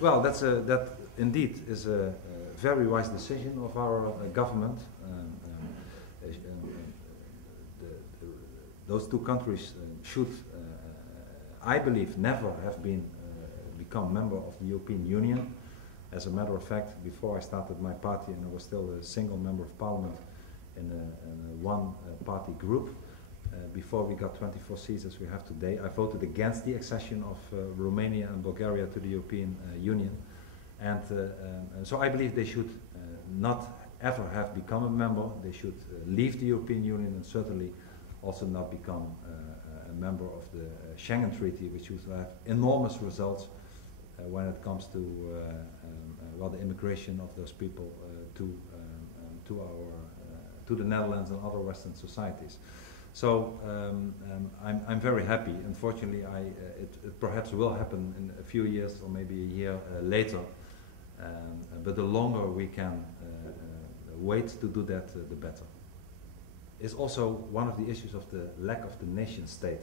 Well, that indeed is a very wise decision of our government. Those two countries should, I believe, never have become member of the European Union. As a matter of fact, before I started my party, and I was still a single member of parliament in a one-party group, before we got 24 seats as we have today, I voted against the accession of Romania and Bulgaria to the European Union. And so I believe they should not ever have become a member. They should leave the European Union and certainly also not become a member of the Schengen Treaty, which would have enormous results when it comes to well, the immigration of those people to the Netherlands and other Western societies. So I'm very happy. Unfortunately, it perhaps will happen in a few years or maybe a year later. But the longer we can wait to do that, the better. It's also one of the issues of the lack of the nation state.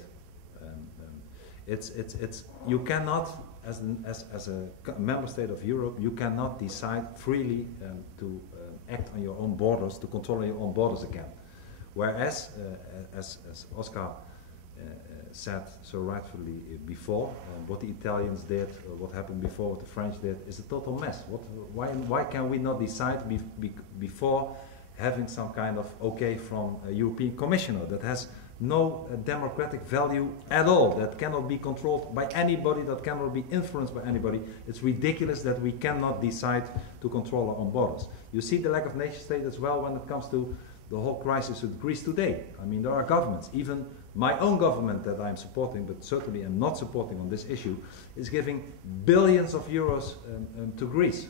You cannot, as a member state of Europe, you cannot decide freely to act on your own borders, to control your own borders again. Whereas, as Oskar said so rightfully before, what the Italians did, what happened before, what the French did, is a total mess. Why can we not decide before having some kind of okay from a European Commissioner that has no democratic value at all, that cannot be controlled by anybody, that cannot be influenced by anybody? It's ridiculous that we cannot decide to control our own borders. You see the lack of nation state as well when it comes to the whole crisis with Greece today. I mean, there are governments, even my own government that I'm supporting, but certainly am not supporting on this issue, is giving billions of euros to Greece,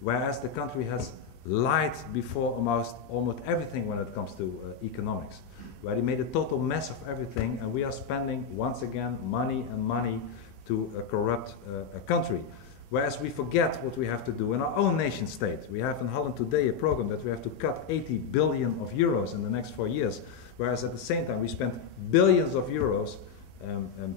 whereas the country has lied before almost everything when it comes to economics, where they made a total mess of everything, and we are spending once again money to corrupt a country. Whereas we forget what we have to do in our own nation state. We have in Holland today a program that we have to cut 80 billion of euros in the next 4 years, whereas at the same time we spend billions of euros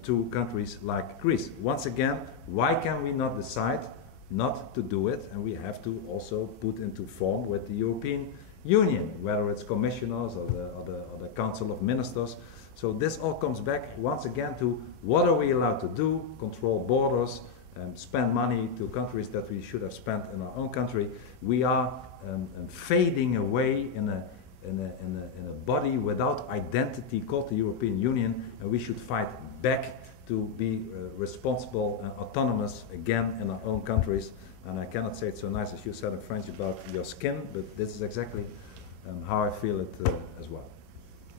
to countries like Greece. Once again, why can we not decide not to do it? And we have to also put into form with the European Union, whether it's commissioners or the Council of Ministers. So this all comes back once again to what are we allowed to do? Control borders, spend money to countries that we should have spent in our own country. We are fading away in a body without identity called the European Union, and we should fight back to be responsible and autonomous again in our own countries. And I cannot say it so nice as you said in French about your skin, but this is exactly how I feel it as well.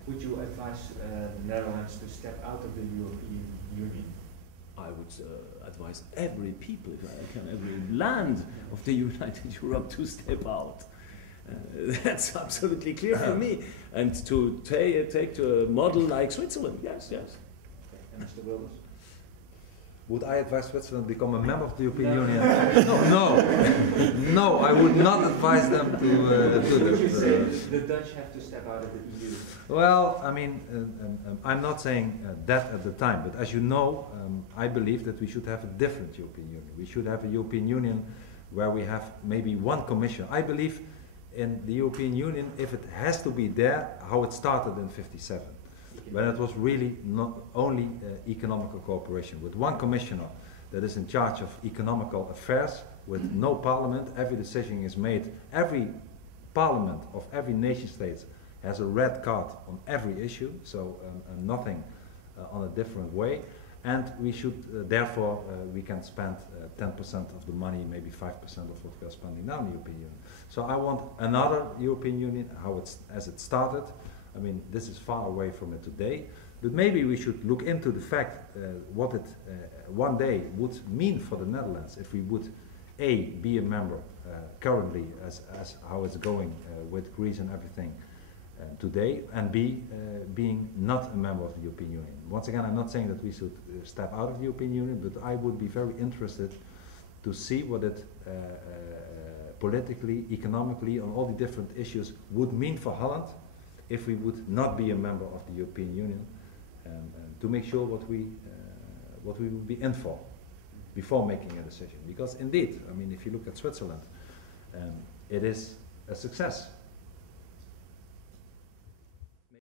Would you advise the Netherlands to step out of the European Union? I would advise every people, if I can, every land of the United Europe to step out. That's absolutely clear for me. And to take to a model like Switzerland, yes. Okay. And Mr. Wilders? Would I advise Switzerland to become a member of the European Union? No, I would not advise them to do that. The Dutch have to step out of the EU. Well, I mean, I'm not saying that at the time, but as you know, I believe that we should have a different European Union. We should have a European Union where we have maybe one commission. I believe in the European Union, if it has to be there, how it started in '57. When it was really not only economical cooperation, with one commissioner that is in charge of economical affairs, with no parliament, every decision is made. Every parliament of every nation state has a red card on every issue, so nothing on a different way. And we should, therefore, we can spend 10% of the money, maybe 5% of what we are spending now in the European Union. So I want another European Union, as it started. I mean, this is far away from it today, but maybe we should look into the fact what it one day would mean for the Netherlands if we would, A, be a member currently as how it's going with Greece and everything today, and B, being not a member of the European Union. Once again, I'm not saying that we should step out of the European Union, but I would be very interested to see what it politically, economically, on all the different issues would mean for Holland if we would not be a member of the European Union, to make sure what we would be in for. before making a decision. Because indeed, I mean, if you look at Switzerland, it is a success.